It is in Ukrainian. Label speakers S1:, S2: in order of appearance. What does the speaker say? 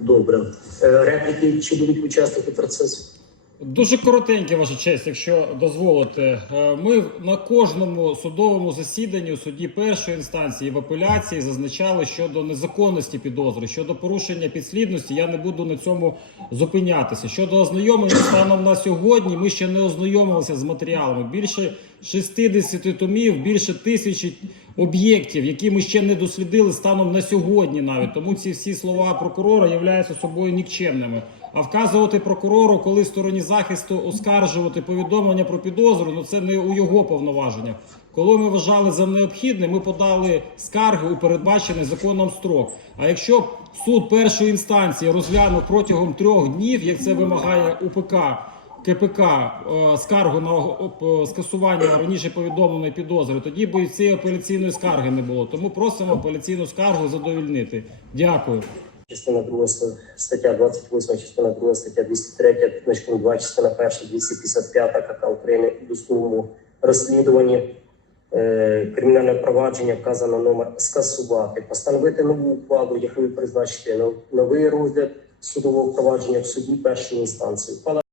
S1: Добре. Е, Репліки чи будуть учасники процесу?
S2: Дуже коротеньке, ваша честь, якщо дозволите. Е, Ми на кожному судовому засіданні у суді першої інстанції в апеляції зазначали щодо незаконності підозри, щодо порушення підслідності. Я не буду на цьому зупинятися. Щодо ознайомлення станом на сьогодні, ми ще не ознайомилися з матеріалами. Більше 60 томів, більше тисячі об'єктів, які ми ще не дослідили станом на сьогодні, навіть тому ці всі слова прокурора являються собою нікчемними. А вказувати прокурору, коли стороні захисту оскаржувати повідомлення про підозру, ну це не у його повноваженнях. Коли ми вважали за необхідне, ми подали скарги у передбачений законом строк. А якщо суд першої інстанції розглянув протягом трьох днів, як це вимагає УПК, КПК е, скаргу на скасування раніше повідомленої підозри, тоді б цієї апеляційної скарги не було. Тому просимо апеляційну скаргу задовільнити. Дякую.
S1: Частина 2 стаття 28, частина 2 стаття 203, під значком 2, частина 1, 255 КК України у досудовому розслідуванні. Е, Кримінальне провадження вказано номер скасувати, постановити нову ухвалу, якою призначити новий розгляд судового провадження в суді першої інстанції.